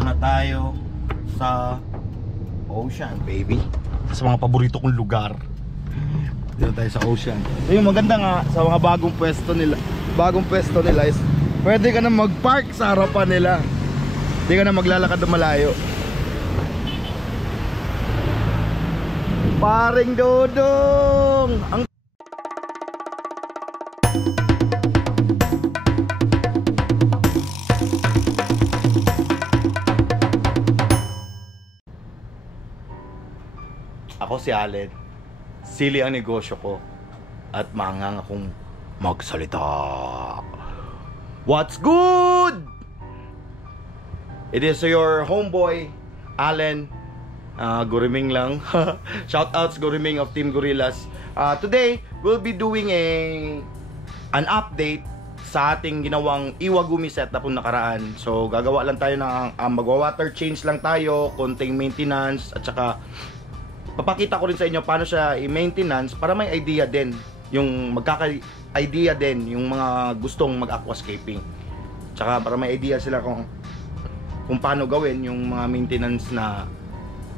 Dito na tayo sa Ocean, baby. Sa mga paborito kong lugar. Dito tayo sa Ocean. So yung maganda nga sa mga bagong pwesto nila is pwede ka na mag-park sa harapan nila. Hindi ka na maglalakad na malayo. Paring Dodong! Ako si Allen. Sili ang negosyo ko at maangang akong magsalita. What's good? It is your homeboy Allen. Goriming lang. Shoutouts Goriming of Team Gorillas. Today we'll be doing an update sa ating ginawang Iwagumi setup ng nakaraan. So gagawa lang tayo ng magwa-water change lang tayo, konting maintenance, at saka papakita ko rin sa inyo paano siya i-maintenance para may idea din, yung magkaka-idea din yung mga gustong mag-aquascaping. Tsaka para may idea sila kung paano gawin yung mga maintenance na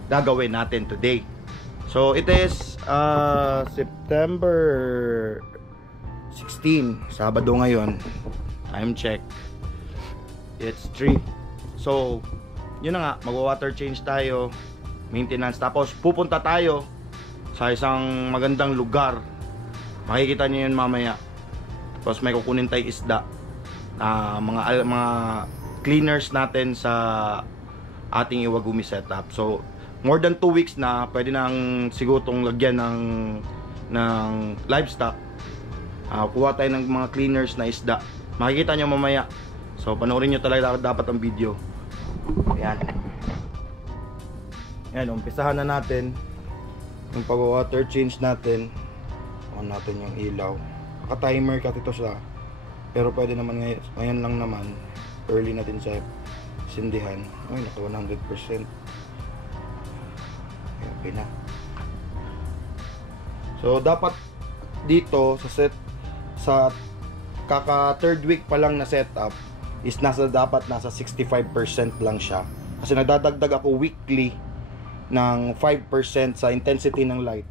gagawin natin today. So it is September 16, Sabado ngayon. Time check. It's 3. So yun na nga, magwa-water change tayo, maintenance, tapos pupunta tayo sa isang magandang lugar. Makikita niyo yun mamaya. Tapos may kukunin tayong isda, mga cleaners natin sa ating Iwagumi setup. So more than 2 weeks na, pwede nang siguro itong lagyan ng livestock. Kuha tayo ng mga cleaners na isda. Makikita nyo mamaya. So panoorin nyo talaga dapat ang video. Ayan. Ayan, umpisahan na natin yung pag-water change natin. On natin yung ilaw. Naka-timer kasi ito siya. Pero pwede naman ngayon lang naman. Early natin sa sindihan. Ay, naka 100%. Okay na. So dapat dito sa kaka third week pa lang na setup is dapat nasa 65% lang siya. Kasi nagdadagdag ako weekly ng 5% sa intensity ng light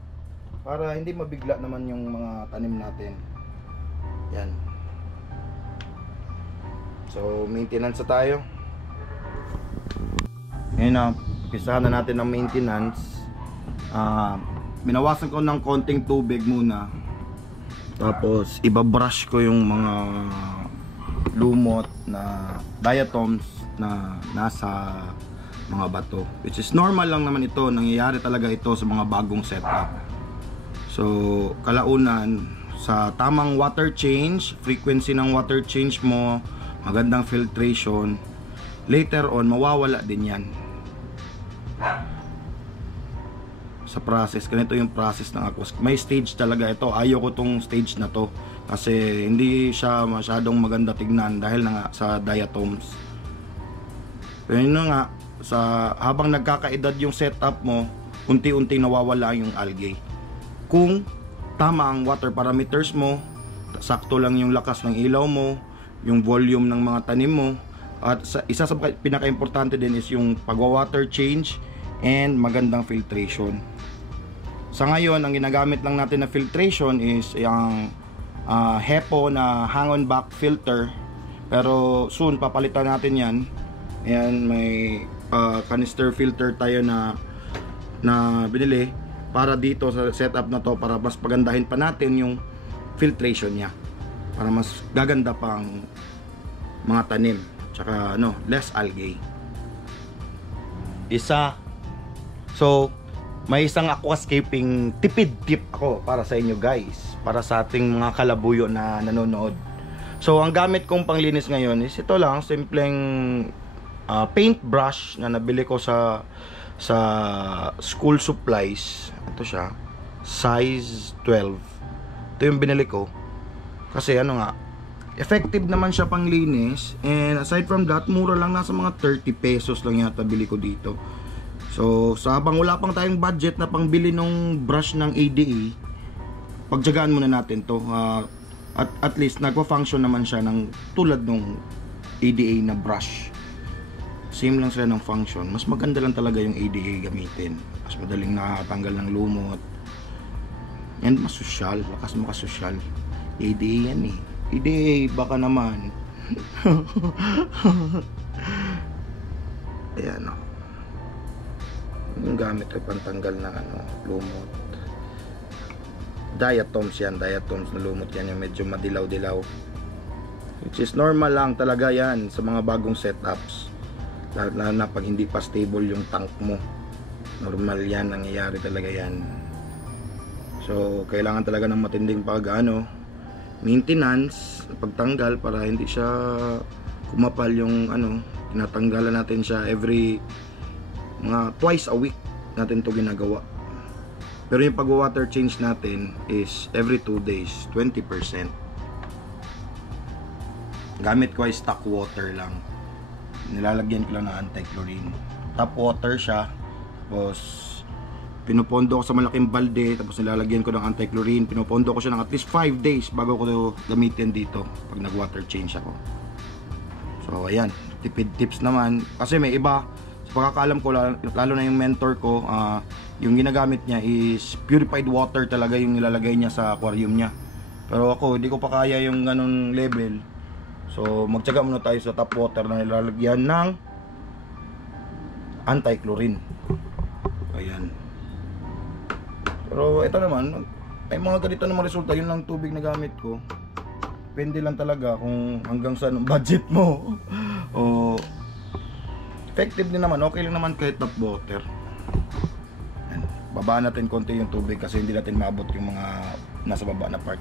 para hindi mabigla naman yung mga tanim natin. Yan. So maintenance na tayo. Ngayon na, pisahan na natin ng maintenance. Binawasan ko ng konting tubig muna, tapos ibabrush ko yung mga lumot na diatoms na nasa mga bato, which is normal lang naman ito. Nangyayari talaga ito sa mga bagong setup. So kalaunan, sa tamang water change, frequency ng water change mo, magandang filtration, later on mawawala din yan sa process. Ganito yung process ng aquascape. May stage talaga ito. Ayaw ko tong stage na to kasi hindi siya masyadong maganda tignan dahil na nga sa diatoms. Pero yun nga, habang nagkakaedad yung setup mo, unti-unti nawawala yung algae. Kung tama ang water parameters mo, sakto lang yung lakas ng ilaw mo, yung volume ng mga tanim mo, at isa sa pinaka-importante din is yung pagwa-water change and magandang filtration. Sa ngayon, ang ginagamit lang natin na filtration is yung HEPO na hang-on back filter, pero soon papalitan natin yan. Ayan, may canister filter tayo na binili para dito sa setup na to, para mas pagandahin pa natin yung filtration niya, para mas gaganda pang mga tanim, tsaka less algae. So may isang aquascaping tipid tip ako para sa inyo guys, para sa ating mga kalabuyo na nanonood. So ang gamit kong panglinis ngayon is ito lang, simpleng paintbrush na nabili ko sa school supplies. Ito siya, size 12. Ito yung binili ko kasi effective naman siya panglinis, and aside from that, mura lang, nasa mga 30 pesos lang yata bili ko dito. So habang wala pang tayong budget na pangbili ng brush ng ADE, pagtyagaan muna natin to. At least nagpa-function naman siya ng tulad ng ADA na brush. same lang sila ng function. Mas maganda lang talaga yung ADA gamitin. Mas madaling nakatanggal ng lumot. Yan, mas sosyal, lakas makasosyal. ADA yan eh. ADA, baka naman. Ayan o. Yung gamit ko pantanggal ng lumot. Diatoms yan, diatoms na lumot yan, yung medyo madilaw-dilaw. Which is normal lang talaga yan sa mga bagong setups. Lalo na pag hindi pa stable yung tank mo. Normal yan, nangyayari talaga yan. So, kailangan talaga ng matinding maintenance, pagtanggal para hindi siya kumapal yung tinatanggalan natin siya every mga twice a week natin to ginagawa. Pero yung pag-water change natin is every 2 days, 20%. Gamit ko ay stock water lang. Nilalagyan ko lang ng anti-chlorine. Tap water siya. Tapos pinupondo ko sa malaking balde. Tapos nilalagyan ko ng anti-chlorine. Pinupondo ko siya ng at least 5 days bago ko gamitin dito pag nag-water change ako. So ayan, tipid tips naman. Kasi may iba, sa pagkakaalam ko, lalo na yung mentor ko, yung ginagamit niya is purified water talaga yung nilalagay niya sa aquarium niya. Pero ako, hindi ko pa kaya yung ganun level. So, magtyaga muna tayo sa tap water na nilalagyan ng anti-chlorine. Ayan. Pero ito naman, may mga ganito namang resulta. Yun lang tubig na gamit ko. Depende lang talaga kung hanggang saan budget mo. O, effective din naman. Okay lang naman kahit tap water. Ayan. Babaan natin konti yung tubig kasi hindi natin maabot yung mga nasa baba na part.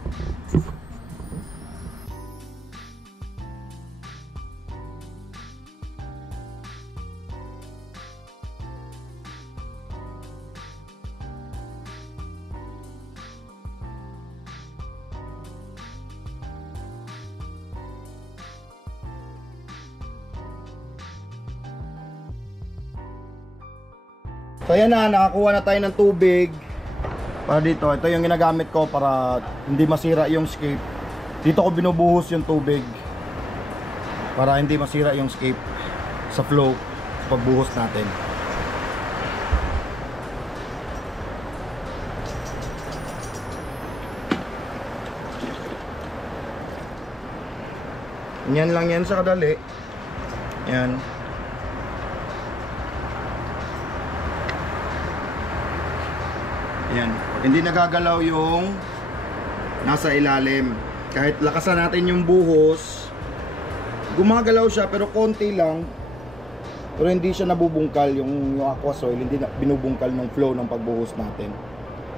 So ayan na, nakakuha na tayo ng tubig para dito. Ito yung ginagamit ko para hindi masira yung scape. Dito ko binubuhos yung tubig para hindi masira yung scape sa flow sa pagbuhos natin. Yan lang yan sa kadali. Yan. Ayan, hindi nagagalaw yung nasa ilalim. Kahit lakasan natin yung buhos, gumagalaw siya pero konti lang. Pero hindi siya nabubungkal yung aqua soil, hindi na binubungkal ng flow ng pagbuhos natin.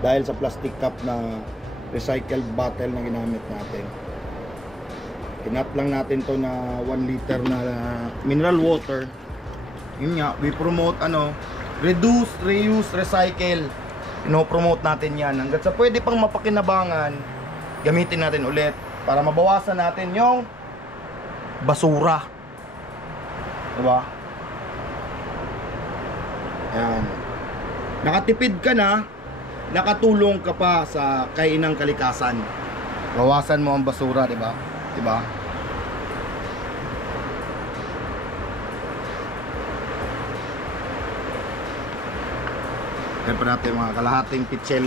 Dahil sa plastic cup na recycled bottle na ginamit natin. Kinat lang natin to na 1 liter na mineral water. Yun nga, we promote reduce, reuse, recycle. Ino-promote natin yan hanggat sa pwede pang mapakinabangan, gamitin natin ulit para mabawasan natin yung basura, diba? Yan, nakatipid ka na, nakatulong ka pa sa kainang kalikasan, bawasan mo ang basura, diba? Diba? Yan pa natin mga kalahating pitchel.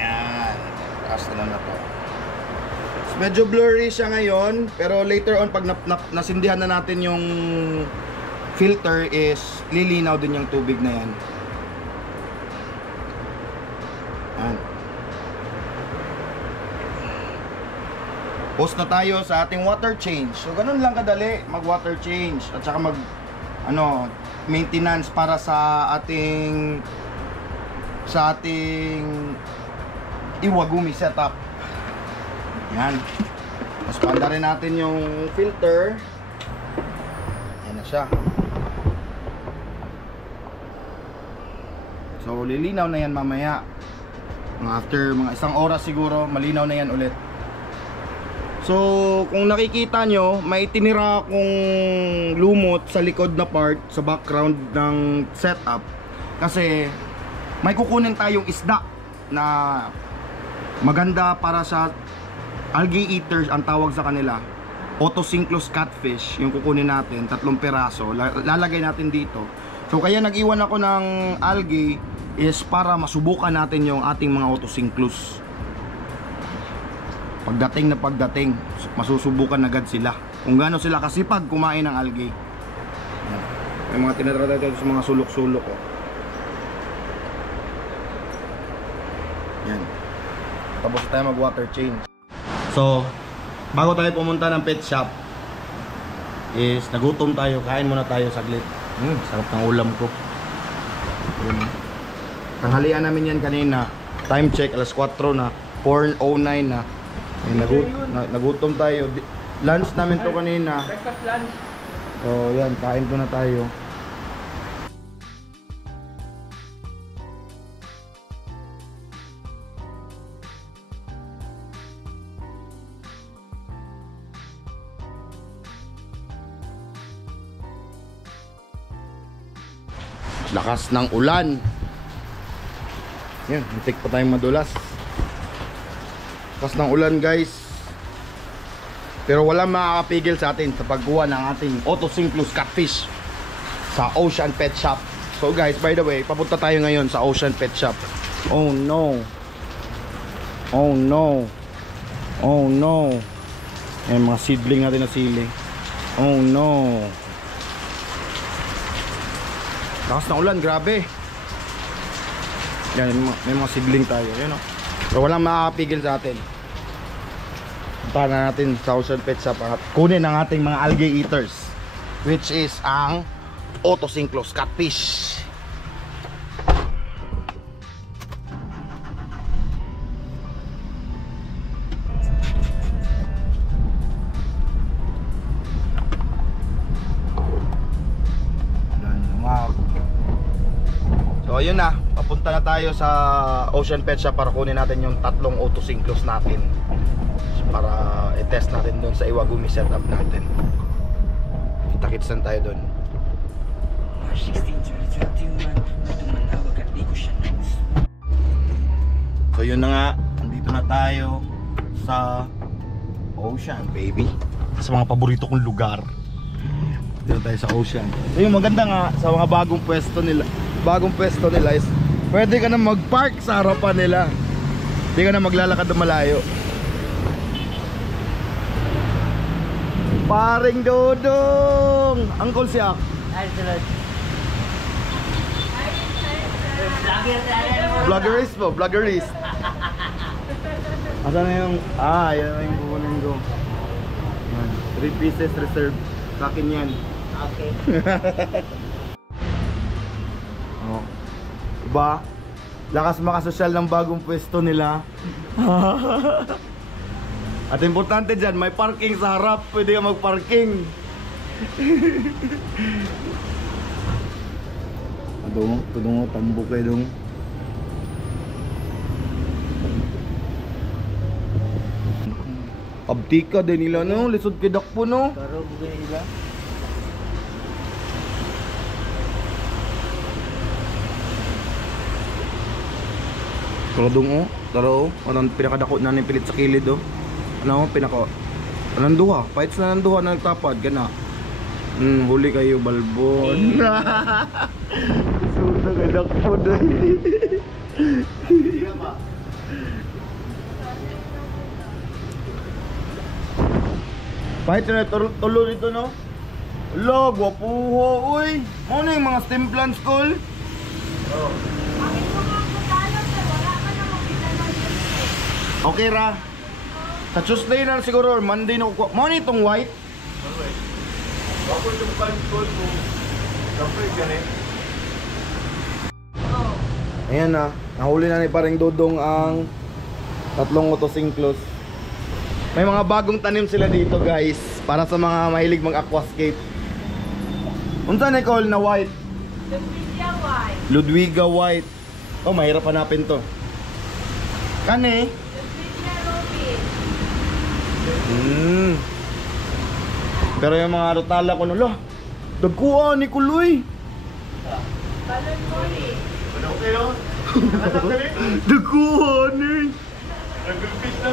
Yan. Taas na to. So, medyo blurry siya ngayon. Pero later on pag nasindihan na natin yung filter is lilinaw din yung tubig na yan. Yan. Post na tayo sa ating water change. So ganun lang kadali mag water change at saka mag maintenance para sa ating Iwagumi setup. Yan. Tapos panda rin natin yung filter. Yan na siya. So lilinaw na yan mamaya. After mga 1 oras siguro malinaw na yan ulit. So, kung nakikita nyo, may tinira akong lumot sa likod na part, sa background ng setup. Kasi, may kukunin tayong isda na maganda para sa algae eaters, ang tawag sa kanila. Otocinclus catfish yung kukunin natin, 3 piraso, lalagay natin dito. So kaya nag-iwan ako ng algae is para masubukan natin yung ating mga otocinclus. Pagdating, masusubukan agad sila kung gaano sila kasipag kumain ng algae. May mga tinatrata dito sa mga sulok-sulok oh. Yan. Tapos tayo mag water change. So bago tayo pumunta ng pet shop is nagutom tayo, kain muna tayo saglit. Sarap ng ulam ko. Tanghalian namin yan kanina. Time check, alas 4 na, 4:09 na. Nagutom tayo. Lunch namin to kanina. Breakfast lunch. So yan, kain ko na tayo. Lakas ng ulan. Yan, muntik pa tayong madulas. Lakas ng ulan guys. Pero walang makakapigil sa atin sa pagkuha ng ating Otocinclus catfish sa Ocean Pet Shop. So guys, by the way, papunta tayo ngayon sa Ocean Pet Shop. Oh no. Oh no. Oh no. Ayan mga seedling natin na sili. Oh no. Lakas ng ulan, grabe. Yan, may mga seedling tayo. Yan, oh. So walang makakapigil sa atin. Punta na natin sa Ocean Pet Shop at kunin ang ating mga algae eaters, which is ang Otocinclus catfish. So ayun na, papunta na tayo sa Ocean Pet Shop para kunin natin yung 3 Otocinclus natin para i-test natin doon sa Iwagumi setup natin. Kita-kits lang tayo doon. So yun na nga, andito na tayo sa Ocean, baby. Sa mga paborito kong lugar. Dito tayo sa Ocean. So yung maganda nga sa mga bagong pwesto nila is pwede ka na mag-park sa harapan nila. Hindi ka na maglalakad na malayo. Paring Dodong! Uncle Siak. Vloggerist po, vloggerist. Asan na yung... yan na yung kukunin ko. 3 pieces reserved. Sa akin yan. Okay. Oh. Diba? Lakas makasosyal ng bagong pwesto nila. At importante dyan, may parking sa harap. Pwede ka mag-parking. Tudong tambok kayo dong. Abtika din nila no, lisod kidak po no. Pero bugay nila. Taro oh, taro. Anong pinakadako na ni pilit sa kilid oh. Ano pinako? Anong duha? Fights na ng duha na nagtapad gana. Huli kayo balbon. Suda kadak po doon. Fights na tulo dito no. Lo, gwapuho uy. Ano yung mga stimplan school? Oh. Okay ra. Sa Tuesday na siguro or Monday na kukuha. Mo ni itong white? Ako itong pan-gold mo. Kapag ganit. Ayan na. Nahuli na ni Paring Dodong ang 3 Otocinclus. May mga bagong tanim sila dito guys. Para sa mga mahilig mag-aquascape. Unsa Nicole na white? Ludwiga white. Ludwiga white. Oh, mahirap hanapin to. Kani? Pero yung mga rotala ko nulo dagkuha ni Kuloy Balon mo eh. Ano kayo? dagkuha ni Nag-fish na.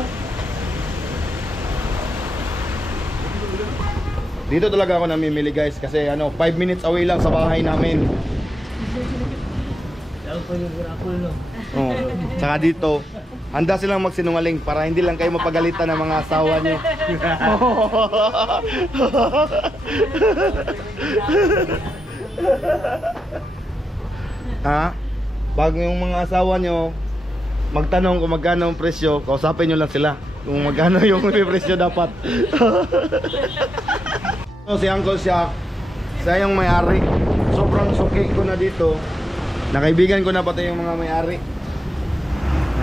Dito talaga ako namimili guys kasi 5 minutes away lang sa bahay namin. Oh. Saka dito, handa silang magsinungaling para hindi lang kayo mapagalitan ng mga asawa niyo. Ha? Pag yung mga asawa nyo magtanong kung magkano ang presyo, kausapin nyo lang sila kung magkano yung presyo dapat. So si Uncle Shaq, siya yung may-ari. Sobrang suki ko na dito. Nakaibigan ko na pati yung mga may-ari.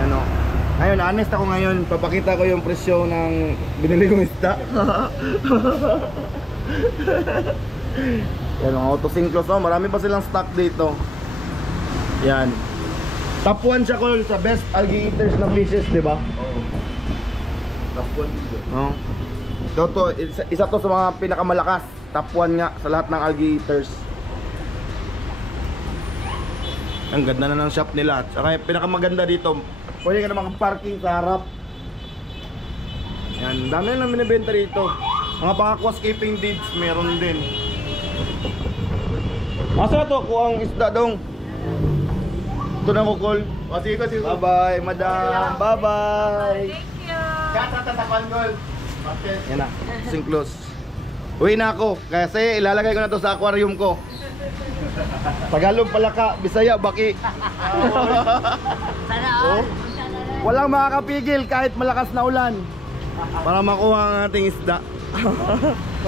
Ano? Ngayon, honest ako ngayon. Papakita ko yung presyo ng binili kong isda. Yan, mga auto sinklos. Oh, marami pa silang stock dito. Yan. Top 1 siya ko sa best algae eaters na fishes, di ba? Oo. Top 1 dito. Oh. Ito, isa to sa mga pinakamalakas. Top 1 nga sa lahat ng algae eaters. Ang ganda na ng shop nila. Saka pinakamaganda dito, pwede ka naman parking sa harap. Yan, dami lang binibenta dito. Mga pang-aquascaping deeds meron din. Asa to ko ang isda dong? Ito na ko call. Sige. Bye bye madam. Bye bye. Thank you. Katatapan gol. Yan na, sinklos. Uwi na ako kasi ilalagay ko na to sa aquarium ko. Tagalog palaka, Bisaya baki. Sana Oh. Walang makakapigil kahit malakas na ulan para makuha ang ating isda.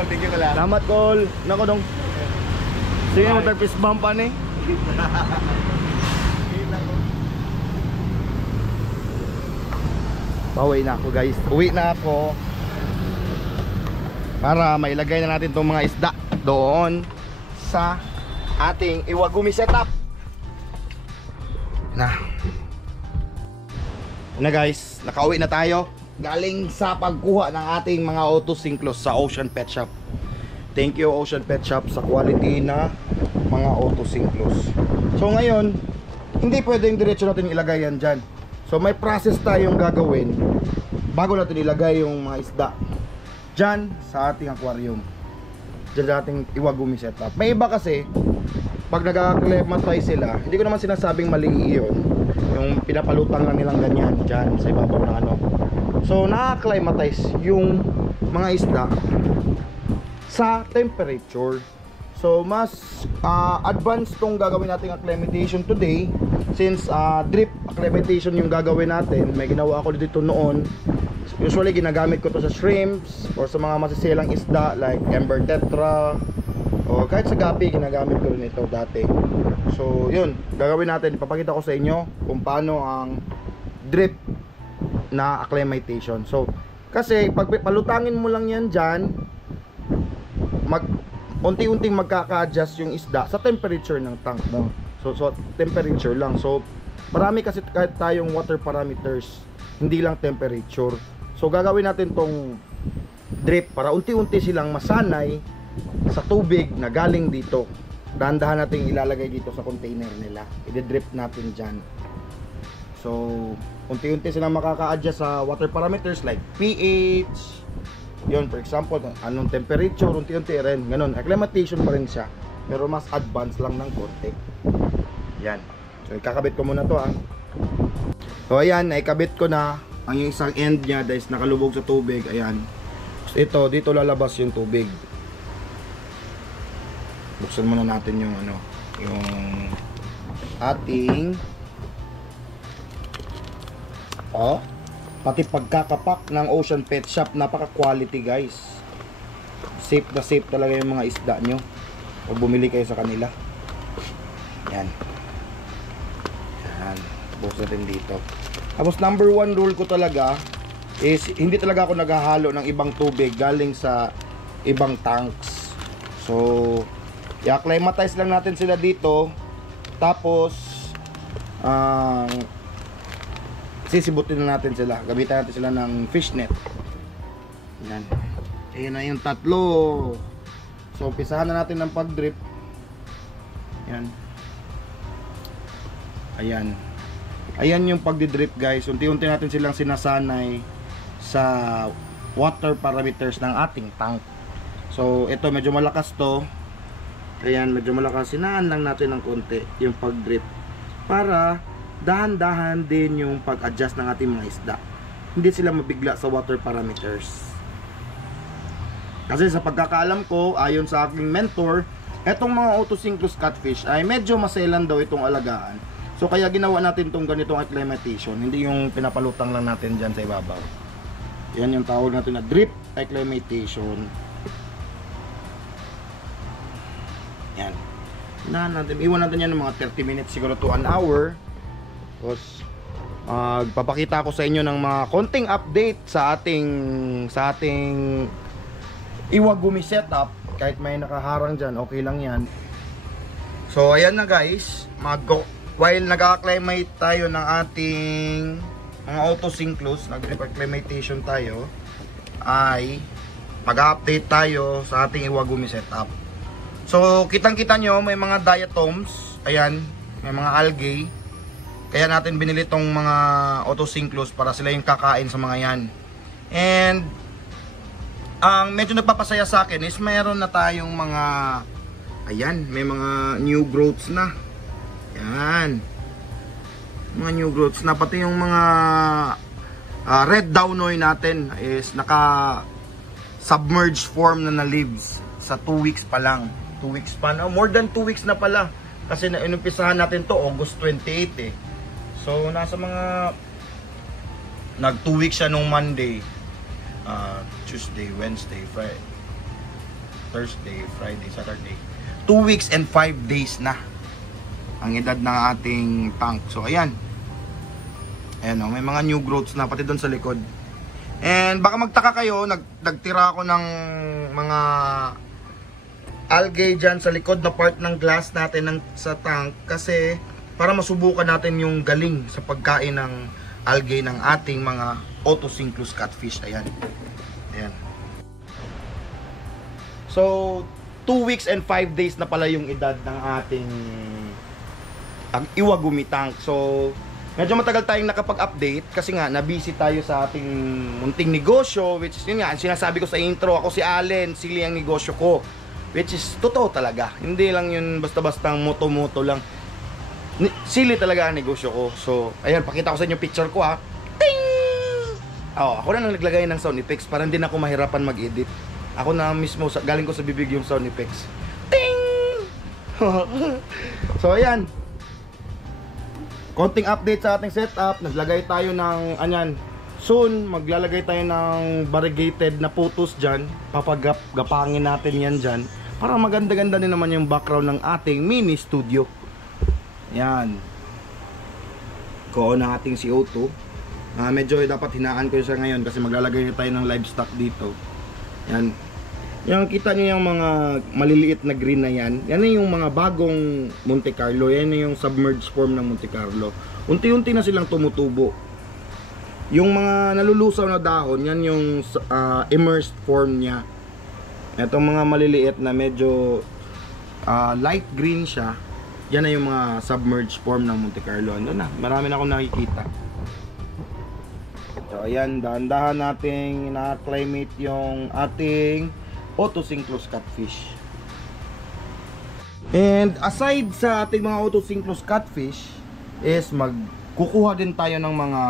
Tingin ko lang. Salamat call. Nako dong. Sige mo tayo fist bump pa ni. Pauwi na ako guys. Uwi na ako para mailagay na natin itong mga isda doon sa ating iwagumi setup. Na guys, nakauwi na tayo galing sa pagkuha ng ating mga auto sinklos sa Ocean Pet Shop. Thank you Ocean Pet Shop sa quality na mga auto sinklos. So ngayon, hindi pwedeng diretso natin ilagay yan dyan. So may process tayong gagawin bago natin ilagay yung mga isda dyan sa ating aquarium, dyan sa ating iwagumi setup. May iba kasi pag nag-acclimatize sila, hindi ko naman sinasabing mali yun, yung pinapalutang lang nilang ganyan dyan sa ibabaw ng ano. So na-acclimatize yung mga isda sa temperature. So mas advanced tong gagawin nating acclimatation today, since drip acclimatation yung gagawin natin. May ginawa ako dito noon. Usually ginagamit ko to sa shrimps or sa mga masisilang isda like Ember Tetra o kahit sa gapi, ginagamit ko rin ito dati. So yun, gagawin natin, ipapakita ko sa inyo kung paano ang drip na acclimatation. So kasi pag palutangin mo lang yan dyan, unti-unting magkaka-adjust yung isda sa temperature ng tank mo. So temperature lang. So marami kasi kahit tayong water parameters, hindi lang temperature. So gagawin natin tong drip para unti-unti silang masanay sa tubig na galing dito. Dahan-dahan natin ilalagay dito sa container nila. I-drip natin dyan. So unti-unti silang makaka-adjust sa water parameters like pH. Yun, for example, anong temperature, unti-unti rin. Ganun, acclimatation pa rin siya. Pero mas advanced lang ng konti. Yan. So ikakabit ko muna to ha. So ayan, naikabit ko na. Ang isang end niya guys nakalubog sa tubig. Ayan. So, ito, dito lalabas yung tubig. Buksan muna natin yung ano, yung ating pati pagkakapak ng Ocean Pet Shop, napaka quality guys. Safe na safe talaga yung mga isda nyo o bumili kayo sa kanila. Yan. Yan. Buksan natin dito. Tapos number 1 rule ko talaga is hindi talaga ako naghahalo ng ibang tubig galing sa ibang tanks. So i-acclimatize lang natin sila dito. Tapos sisibutin na natin sila. Gamitan natin sila ng fishnet. Yan. Ayan na yung tatlo. So umpisahan na natin ng pag-drip. Yan. Ayan. Ayan yung pagdi-drip guys. Unti-unti natin silang sinasanay sa water parameters ng ating tank. So ito medyo malakas to. Ayan, medyo malakas. Sinaan lang natin ng konti yung pag-drip para dahan-dahan din yung pag-adjust ng ating mga isda. Hindi sila mabigla sa water parameters. Kasi sa pagkakaalam ko, ayon sa aking mentor, etong mga autosynclus catfish ay medyo maselan daw itong alagaan. So kaya ginawa natin tong ganitong acclimatation, hindi yung pinapalutang lang natin dyan sa ibabaw. Yan yung tawag natin na drip acclimatation. Yan. Iwan natin yan ng mga 30 minutes siguro to an hour. Tapos magpapakita ko sa inyo ng mga konting update sa ating Iwagumi setup. Kahit may nakaharang dyan, okay lang yan. So ayan na guys, while nag-acclimate tayo ng ating mga autosynclus, nag-drip acclimatation tayo, ay mag-update tayo sa ating Iwagumi setup. So kitang-kita nyo, may mga diatoms, ayan, may mga algae. Kaya natin binili tong mga autosynclus para sila yung kakain sa mga yan. And ang medyo nagpapasaya sa akin is mayroon na tayong mga, ayan, may mga new growths na. Yan. Mga new growths na. Pati yung mga red downoy natin is naka submerged form na leaves sa 2 weeks pa lang. 2 weeks pa na. More than 2 weeks na pala. Kasi inumpisahan natin to August 28 eh. So nasa mga nag 2 weeks siya nung Monday, Tuesday, Wednesday, Friday, Thursday, Friday, Saturday. 2 weeks and 5 days na ang edad ng ating tank. So ayan. Ayan o, may mga new growths na pati doon sa likod. And baka magtaka kayo, nagtira ako ng mga algae dyan sa likod na part ng glass natin sa tank kasi para masubukan natin yung galing sa pagkain ng algae ng ating mga autosynclus catfish. Ayan. Ayan. So 2 weeks and 5 days na pala yung edad ng ating Iwagumi tank. So medyo matagal tayong nakapag-update kasi nga na-busy tayo sa ating munting negosyo, which is yun nga, sinasabi ko sa intro, ako si Allen, sili ang negosyo ko. Which is totoo talaga. Hindi lang yun basta-bastang moto-moto lang. Sili talaga ang negosyo ko. So, ayan, pakita ko sa inyo picture ko ha. Ting! Oh, ako na nang naglagay ng sound effects para hindi na ako mahirapan mag-edit. Ako na mismo, galing ko sa bibig yung sound effects. Ting! So, ayan. Konting update sa ating setup. Naglagay tayo ng, anyan, soon, maglalagay tayo ng variegated na photos dyan. Papagapangin natin yan dyan. Para maganda-ganda din naman yung background ng ating mini studio. Yan. Ko na ating CO2. Medyo dapat hinaan ko siya ngayon kasi maglalagay tayo ng livestock dito. Yan. Yung kita nyo yung mga maliliit na green na yan. Yan yung mga bagong Monte Carlo. Yan yung submerged form ng Monte Carlo. Unti-unti na silang tumutubo. Yung mga nalulusaw na dahon, yan yung immersed form niya. Itong mga maliliit na medyo light green siya, yan na yung mga submerged form ng Monte Carlo. Ano na, marami na akong nakikita. So ayan, dahan-dahan nating na-acclimate yung ating autosynclus catfish. And aside sa ating mga autosynclus catfish is magkukuha din tayo ng mga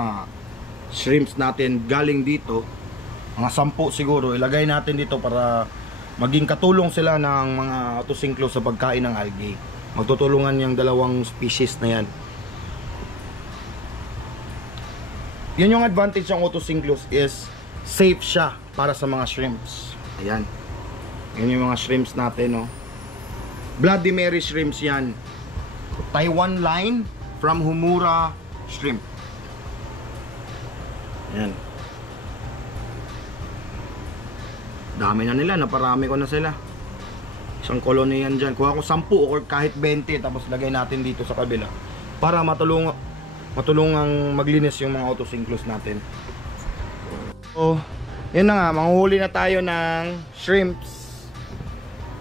shrimps natin galing dito. Mga 10 siguro ilagay natin dito para maging katulong sila ng mga autosynclus sa pagkain ng algae. Magtutulungan yung dalawang species na yan. Yun yung advantage ng autosynclus is safe siya para sa mga shrimps. Ayan. Yan yung mga shrimps natin, no. Bloody Mary shrimps yan. Taiwan line from Homura shrimp. Ayan. Dami na nila, naparami ko na sila. Isang kolony yan dyan. Kuha ko 10 or kahit 20, tapos lagay natin dito sa kabila para matulungang maglinis yung mga autosynclus natin. So, yun na nga, manghuli na tayo ng shrimps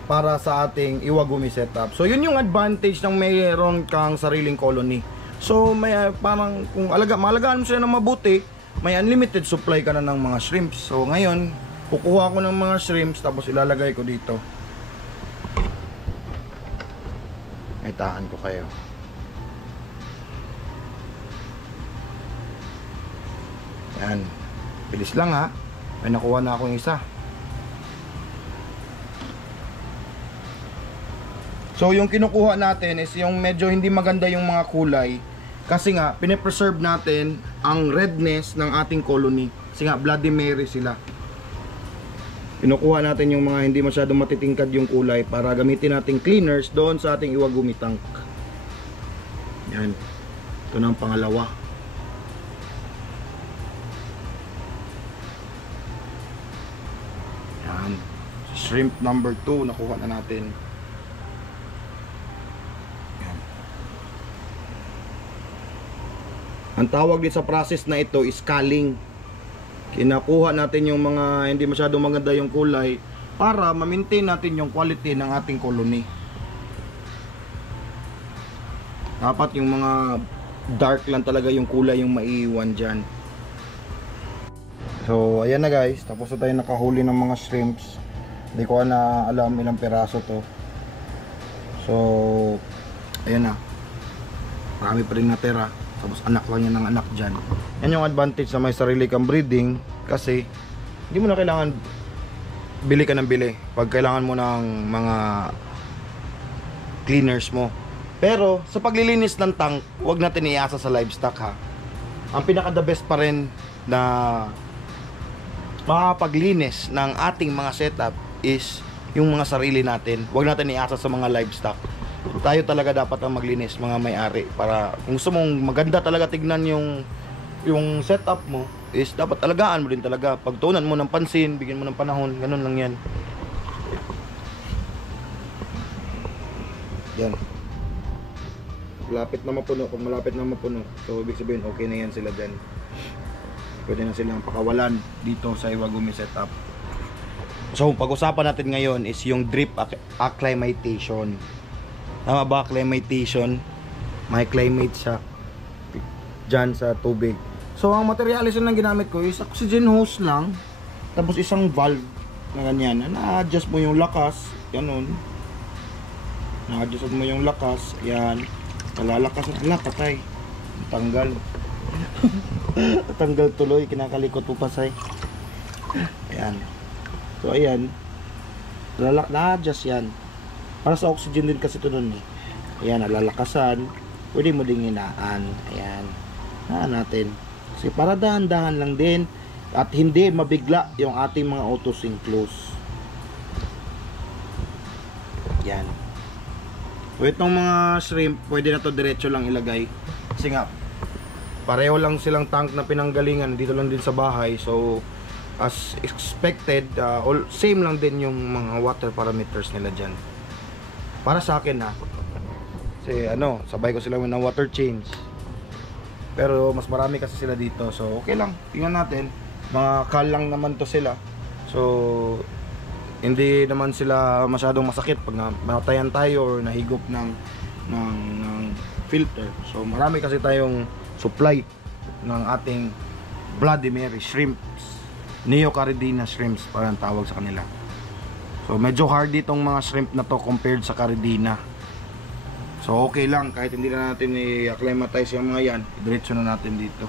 para sa ating Iwagumi setup. So yun yung advantage ng mayroon kang sariling colony. So may parang kung maalagaan mo sila ng mabuti, may unlimited supply ka na ng mga shrimps. So ngayon, Kukuha ko ng mga shrimps tapos ilalagay ko dito. Itahan ko kayo. Yan. Bilis lang ha. May nakuha na akong isa. So yung kinukuha natin is yung medyo hindi maganda yung mga kulay. Kasi nga, pinipreserve natin ang redness ng ating colony. Kasi nga, Bloody Mary sila. Kinukuha natin yung mga hindi masyadong matitingkad yung kulay para gamitin nating cleaners doon sa ating Iwagumi tank. Yan. Ito na ang pangalawa. Yan. Shrimp number 2 nakuha na natin. Yan. Ang tawag din sa process na ito is culling. Kinakuha natin yung mga hindi masyadong maganda yung kulay para ma-maintain natin yung quality ng ating colony. Dapat yung mga dark lang talaga yung kulay yung maiiwan dyan. So ayan na guys, tapos na tayo nakahuli ng mga shrimps. Hindi ko na alam ilang peraso to. So ayan na, marami pa rin natira. Tapos anak lang yan ng anak dyan. Yan yung advantage na may sarili kang breeding. Kasi hindi mo na kailangan bili ka ng bili pag kailangan mo ng mga cleaners mo. Pero sa paglilinis ng tank, huwag natin iasa sa livestock ha. Ang pinaka the best pa rin na makapaglinis ng ating mga setup is yung mga sarili natin. Huwag natin iasa sa mga livestock. Tayo talaga dapat ang maglinis, mga may-ari, para kung gusto mong maganda talaga tignan yung setup mo, is dapat alagaan mo din talaga. Pagtuunan mo ng pansin, bigyan mo ng panahon, ganun lang yan. Yan. Malapit na mapuno. Kung malapit na mapuno, so ibig sabihin okay na yan sila dyan. Pwede na silang pakawalan dito sa Iwagumi setup. So pag-usapan natin ngayon is yung drip acclimatization. Tama ba? Acclimatization. May climate siya dyan sa tubig. So ang materialis lang ginamit ko is oxygen hose lang, tapos isang valve na ganyan. Na-adjust mo yung lakas, ganun. Na-adjust mo yung lakas, yan. Kalalakas na, patay. Tanggal. Tanggal tuloy, kinakalikot po pasay. Ayan. So ayan. Na-adjust yan. Para sa oxygen din kasi ito nun eh. Ayan, nalalakasan. Pwede mo ding hinaan. Ayan. Hinaan natin. Kasi para dahan-dahan lang din. At hindi mabigla yung ating mga auto-sink close. Ayan. So itong mga shrimp, pwede na to diretso lang ilagay. Kasi nga, pareho lang silang tank na pinanggalingan. Dito lang din sa bahay. So, as expected, same lang din yung mga water parameters nila dyan. Para sa akin ha, kasi sabay ko sila ng water change. Pero mas marami kasi sila dito, so okay lang, tingnan natin. Mga cal lang naman to sila. So hindi naman sila masyadong masakit pag namatayan tayo or nahigop ng filter. So marami kasi tayong supply ng ating Bloody Mary shrimps, Neocaridina shrimps parang tawag sa kanila. So medyo hard itong mga shrimp na to compared sa Caridina. So okay lang, kahit hindi na natin i-acclimatize yung mga yan, diretso na natin dito.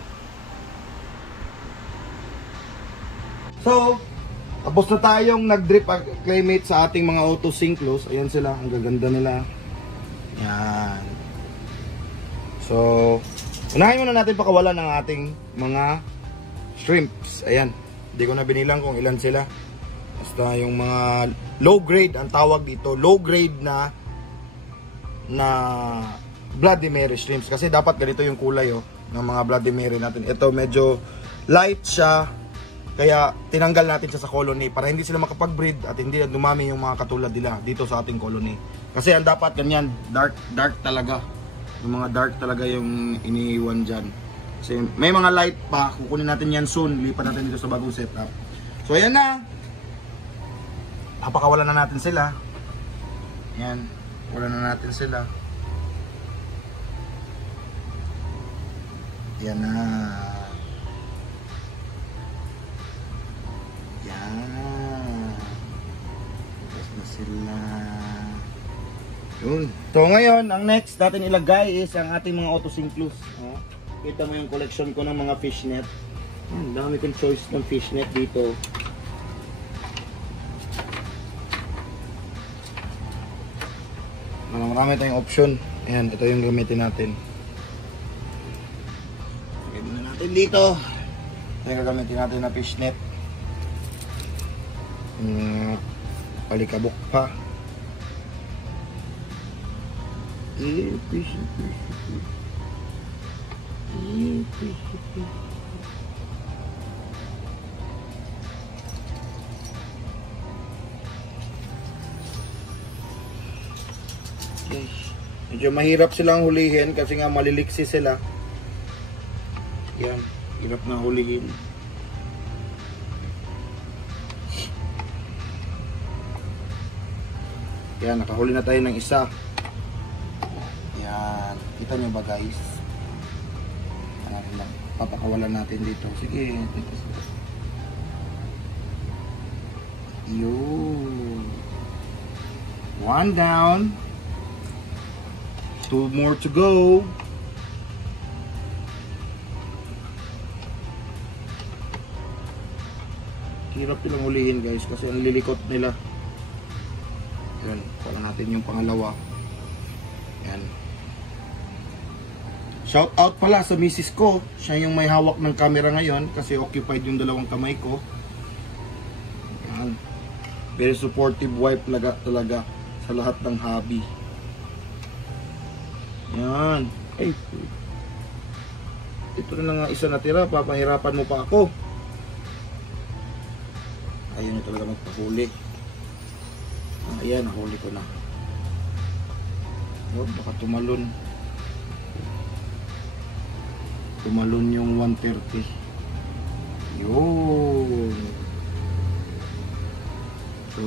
So tapos na tayong nag-drip acclimate sa ating mga auto sink close. Ayan sila, ang gaganda nila. Yan. So unahin muna natin pakawalan ng ating mga shrimps. Ayan, hindi ko na binilang kung ilan sila. Basta yung mga low grade ang tawag dito, low grade na Bloody Mary shrimps. Kasi dapat ganito yung kulay ng mga Bloody Mary natin. Ito medyo light siya, kaya tinanggal natin siya sa colony para hindi sila makapag-breed at hindi dumami yung mga katulad nila dito sa ating colony. Kasi ang dapat ganyan, dark talaga. Yung mga dark talaga yung iniiwan dyan. Kasi may mga light pa, kukunin natin yan soon, lipat natin dito sa bagong setup. So ayan na, napakawalan na natin sila. Yan, wala na natin sila. Yan na. Yan. sila. Yun. So ngayon, ang next natin ilagay is ang ating mga autosinclus. Oh. Kita mo yung collection ko ng mga fishnet. Dami kong choice ng fishnet dito. Marami tayong option. Ayan, ito yung gamitin natin. Gamitin natin dito. Ito yung gagamitin natin na fishnet. Palikabok pa. Medyo mahirap silang hulihin kasi nga maliliksi sila. Yan, hirap na hulihin. Yan, nakahuli na tayo ng isa. Yan, kita nyo ba guys? Papakawalan natin dito. Sige, yun. One down. 2 more to go. Hirap nilang hulihin guys kasi ang lilikot nila. Yan, pala natin yung pangalawa. Yan. Shout out pala sa misis ko. Siya yung may hawak ng camera ngayon kasi occupied yung dalawang kamay ko. Yan. Very supportive wife talaga sa lahat ng hobby. Yan. Ay. Ito na nga isa natira. Papahirapan mo pa ako. Ayaw nyo talaga magpahuli. Ayan, nahuli ko na. Oh, baka tumalon. Tumalon yung 130. Yun. So,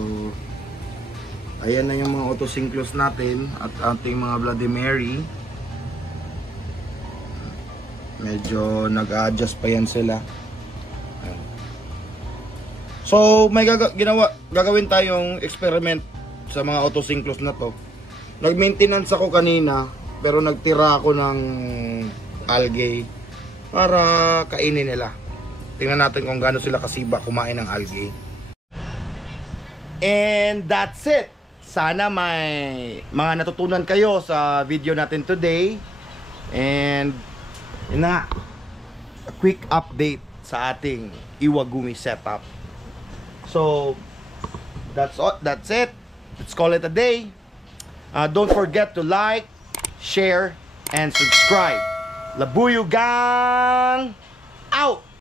ayan na yung mga autosinclus natin at ating mga Bloody Mary. Medyo nag-adjust pa yan sila. So, may gagawin tayong experiment sa mga autosinclus na to. Nag-maintenance ako kanina, pero nagtira ako ng algae para kainin nila. Tingnan natin kung gaano sila kasiba kumain ng algae. And that's it. Sana may mga natutunan kayo sa video natin today. And yun na, a quick update sa ating Iwagumi setup. So, that's it. Let's call it a day. Don't forget to like, share, and subscribe. Labuyo gang! Out!